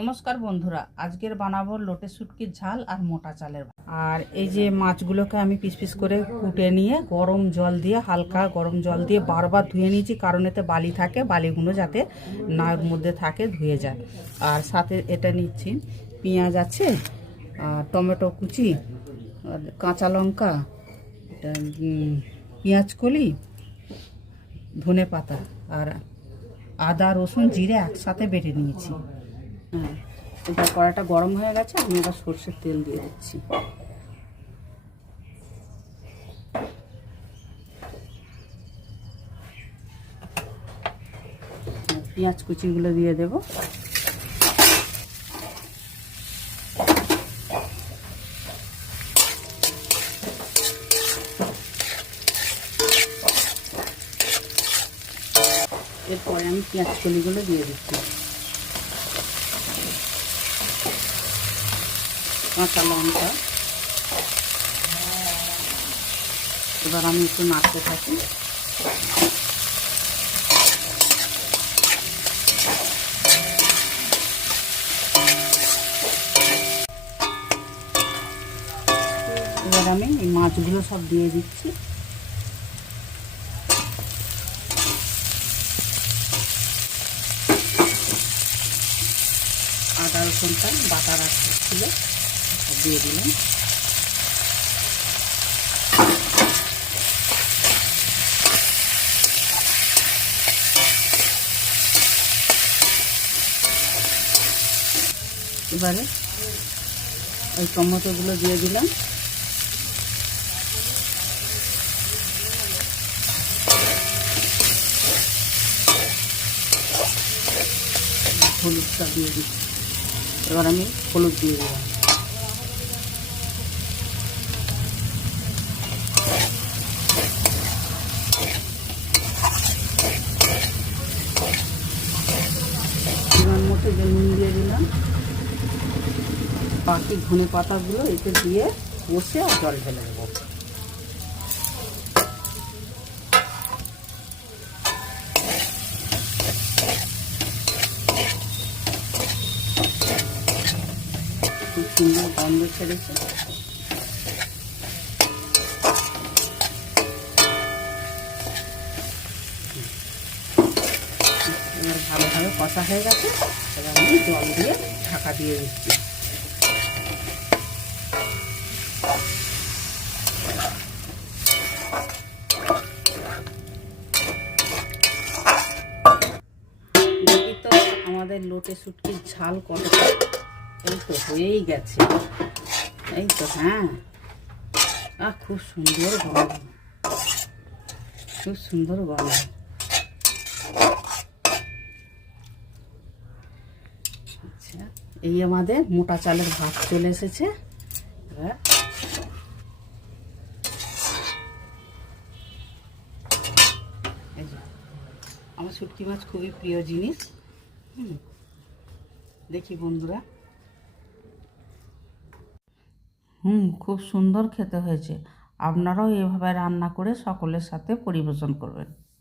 নমস্কার বন্ধুরা, আজকের বানাবো লোটে শুটকির ঝাল আর মোটা চালের ভাত। আর এই যে মাছগুলোকে আমি পিস পিস করে কুটে নিয়ে গরম জল দিয়ে, হালকা গরম জল দিয়ে বারবার ধুয়ে নিয়েছি, কারণ এতে বালি থাকে, বালিগুলো যাতে না ওর মধ্যে থাকে ধুয়ে যায়। আর সাথে এটা নিচ্ছি পেঁয়াজ আছে, আর টমেটো কুচি, আর কাঁচা লঙ্কা, এটা পেঁয়াজ কলি, ধনে পাতা, আর আদা রসুন জিরে একসাথে বেটে নিয়েছি। হ্যাঁ, এবার কড়াইটা গরম হয়ে গেছে, আমি এবার সর্ষের তেল দিয়ে দিচ্ছি। পেঁয়াজ কুচিগুলো দিয়ে দেব। এরপরে আমি পেঁয়াজ কলিগুলো দিয়ে দিচ্ছি, কাঁচা লঙ্কা। এবার আমি একটু নাড়তে থাকি। এবার আমি এই মাছগুলো সব দিয়ে দিচ্ছি। আদা রসুনটা বাটা রাখা ছিল, দিয়ে দিলাম। এবারে ওই টমেটোগুলো দিয়ে দিলাম। হলুদটা দিয়ে দিচ্ছি। এবার আমি হলুদ দিয়ে দিলাম। পরিমাণ মতো নুন দিয়ে দিলাম। বাকি ধনে পাতাগুলো এতে দিয়ে কষে আর জল ঢেলে দেবো। খুব সুন্দর গন্ধ ছেড়েছে। এবার ভালোভাবে কষা হয়ে গেছে, এবার আমি জল দিয়ে ঢাকা দিয়ে দিচ্ছি। দেখি তো আমাদের লোটে শুটকির ঝাল কতটা। এই তো হয়েই গেছে, এই তো। হ্যাঁ, খুব সুন্দর গন্ধ, খুব সুন্দর গন্ধ। আচ্ছা, এই আমাদের মোটা চালের ভাত চলে এসেছে। এবার আমার শুটকি মাছ খুবই প্রিয় জিনিস। দেখি বন্ধুরা, খুব সুন্দর খেতে হয়েছে। আপনারাও এভাবে রান্না করে সকলের সাথে পরিবেশন করবেন।